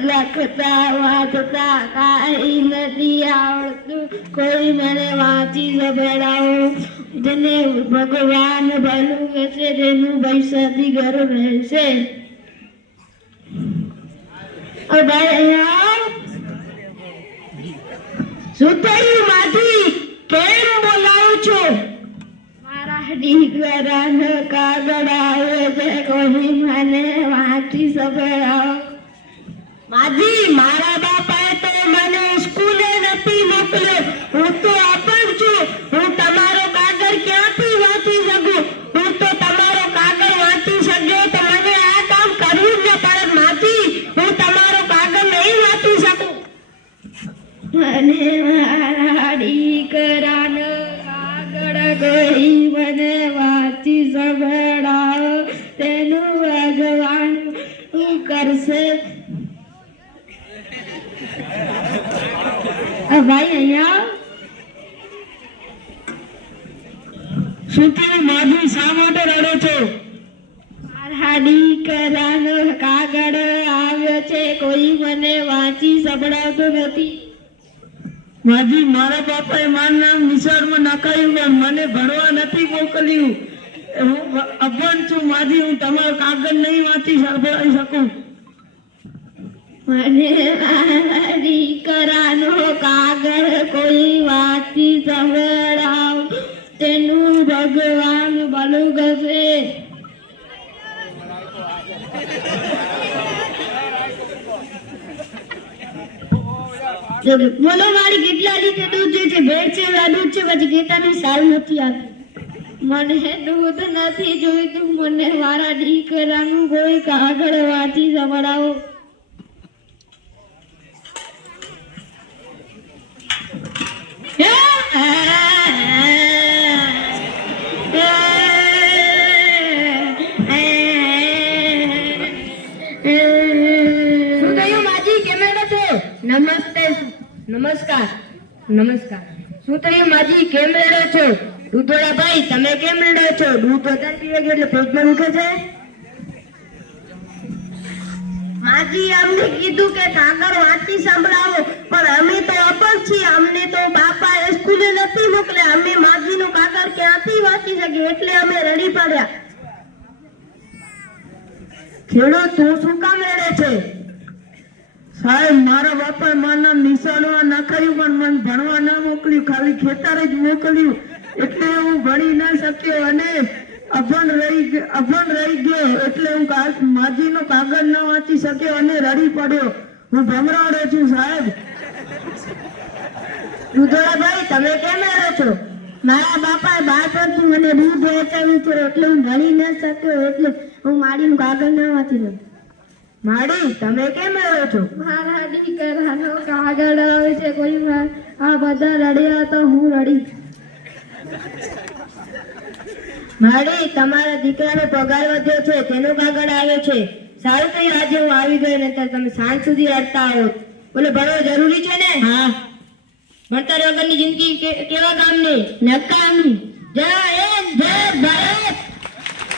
લખતા વાંચતા કાંઈ નથી આવડતું કોઈ મને વાંચી સંભળાવો જેને ભગવાન ભલું હશે તેનું પૈસાથી ઘર રહેશે બોલાવું છું મારા દીકરાનો કાગળ આવે. છે કોઈ મને વાંચી સંભળાવો માજી, મારા બાપાએ તો મને સ્કૂલે નથી મોકલ્યો. હું તો આપણ છું. હું તમારો કાગળ ક્યાંથી વાંચી શકું? હું તો તમારો કાગળ વાંચી શક્યો તો મને આ કામ કરવું જ પડે. માજી, હું તમારો કાગળ નહીં વાંચી શકું. મને મારા દીકરાનો કાગળ ગઈ, મને વાંચી સંભળાવ તેનું ભગવાન કરશે. ભાઈ અહીંયા? શું માજી શા માટે રડો છો? મારા દીકરાનો કાગળ આવ્યો છે કોઈ મને વાંચી સંભળાવતું નથી. માજી મારા બાપાએ મારું નામ નિશાળમાં નખાયું મને ભણવા નથી મોકલ્યું. હું અભણ છું માજી હું તમારો કાગળ નહીં વાંચી સંભળાવી શકું. મને મારા દીકરાનો કાગળ કોઈ વાંચી સંભળાવ. તેનું ભગવાન ભલું ગશે બોલો મારી કેટલા રીતે દૂધ છે, ભેળ છે દૂધ છે, પછી ગીતાની સારું નથી આપી મને દૂધ નથી જોઈતું, મને મારા દીકરાનું કોઈ કાગળ વાંચી સંભળાવો શું થયું માજી કેમ છો નમસ્તે. તમે કેમ રડો છો? દૂધ વધારે પીવે છે છે? માજી, અમને કીધું કે કાગળ વાંચી સંભળાવો, પણ અમે તો અપંગ છીએ, અમને તો બાપા અમે માજીનું કાગળ ક્યાંથી વાંચી શકીએ? એટલે અમે રડી પડ્યા. ખેડૂત, તું શું કામ રડે છે? સાહેબ, મારા બાપા માના નિશાળવા નખાયું, પણ મને ભણવા ના મોકલ્યું. ખાલી ખેતરે જ મોકલ્યું. એટલે હું ભણી ના શક્યો અને અભણ રહી અભણ રહી ગયો. એટલે હું માજી માજીનો કાગળ ના વાંચી શક્યો અને રડી પડ્યો. હું ભમરાડો છું, સાહેબ. દૂધોળાભાઈ તમે કેમ રડો છો? મારા બાપાએ બાળપણથી મને દૂધ વેચાવ્યું છે એટલે હું ભણી ન શક્યો એટલે હું માડીનું કાગળ ના વાંચી લઉં માડી તમે કેમ આવ્યો છો? મારા દીકરાનો કાગળ આવે છે કોઈ વાર આ બધા રડ્યા તો હું રડી. માડી તમારા દીકરાનો પગાર વધ્યો છે તેનો કાગળ આવ્યો છે. સારું થયું આજે હું આવી ગયો નહીતર તમે સાંજ સુધી રડતા આવો. બોલે ભણવું જરૂરી છે ને? હા. ભણતર વગરની જિંદગી કેવા કામની નકામી. જય હિન્દ જય ભારત!